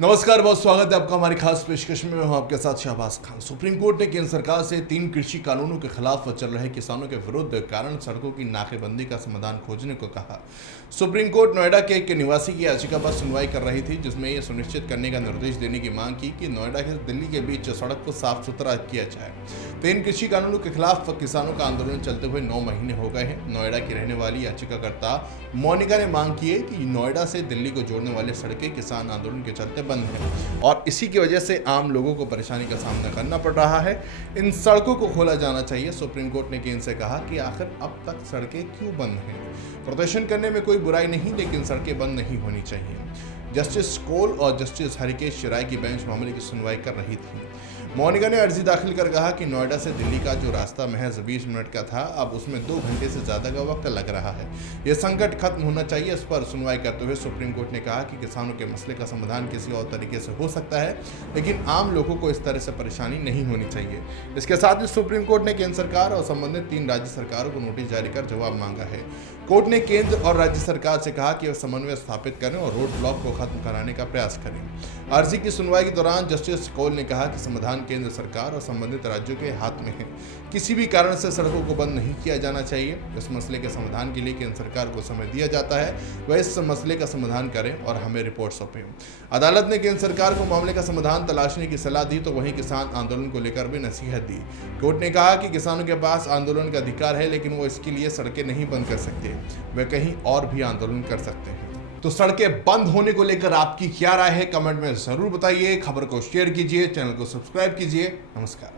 नमस्कार, बहुत स्वागत है आपका हमारी खास पेशकश में। मैं हूं आपके साथ शहबाज खान। सुप्रीम कोर्ट ने केंद्र सरकार से 3 कृषि कानूनों के खिलाफ चल रहे किसानों के विरुद्ध कारण सड़कों की नाकेबंदी का समाधान खोजने को कहा। सुप्रीम कोर्ट नोएडा के एक निवासी की याचिका पर सुनवाई कर रही थी, जिसमें यह सुनिश्चित करने का निर्देश देने की मांग की कि नोएडा से दिल्ली के बीच सड़क को साफ सुथरा किया जाए। 3 कृषि कानूनों के खिलाफ किसानों का आंदोलन चलते हुए 9 महीने हो गए हैं। नोएडा की रहने वाली याचिकाकर्ता मोनिका ने मांग की है कि नोएडा से दिल्ली को जोड़ने वाली सड़कें किसान आंदोलन के चलते बंद हैं और इसी की वजह से आम लोगों को परेशानी का सामना करना पड़ रहा है। इन सड़कों को खोला जाना चाहिए। सुप्रीम कोर्ट ने केंद्र से कहा कि आखिर अब तक सड़कें क्यों बंद हैं। प्रदर्शन करने में कोई बुराई नहीं, लेकिन सड़कें बंद नहीं होनी चाहिए। जस्टिस कोल और जस्टिस हरिकेश शिराय की बेंच मामले की सुनवाई कर रही थी। मोनिका ने अर्जी दाखिल कर कहा कि नोएडा से दिल्ली का जो रास्ता महज 20 मिनट का था, अब उसमें 2 घंटे से ज़्यादा का वक्त लग रहा है। यह संकट खत्म होना चाहिए। इस पर सुनवाई करते हुए सुप्रीम कोर्ट ने कहा कि किसानों के मसले का समाधान किसी और तरीके से हो सकता है, लेकिन आम लोगों को इस तरह से परेशानी नहीं होनी चाहिए। इसके साथ ही सुप्रीम कोर्ट ने केंद्र सरकार और संबंधित 3 राज्य सरकारों को नोटिस जारी कर जवाब मांगा है। कोर्ट ने केंद्र और राज्य सरकार से कहा कि वे समन्वय स्थापित करें और रोड ब्लॉक को खत्म कराने का प्रयास करें। अर्जी की सुनवाई के दौरान जस्टिस कौल ने कहा कि समाधान केंद्र सरकार और संबंधित राज्यों के हाथ में है। किसी भी कारण से सड़कों को बंद नहीं किया जाना चाहिए। इस मसले के समाधान के लिए केंद्र सरकार को समय दिया जाता है, वह इस मसले का समाधान करें और हमें रिपोर्ट सौंपें। अदालत ने केंद्र सरकार को मामले का समाधान तलाशने की सलाह दी, तो वहीं किसान आंदोलन को लेकर भी नसीहत दी। कोर्ट ने कहा कि किसानों के पास आंदोलन का अधिकार है, लेकिन वो इसके लिए सड़कें नहीं बंद कर सकते, वे कहीं और भी आंदोलन कर सकते हैं। तो सड़कें बंद होने को लेकर आपकी क्या राय है, कमेंट में जरूर बताइए। खबर को शेयर कीजिए, चैनल को सब्सक्राइब कीजिए। नमस्कार।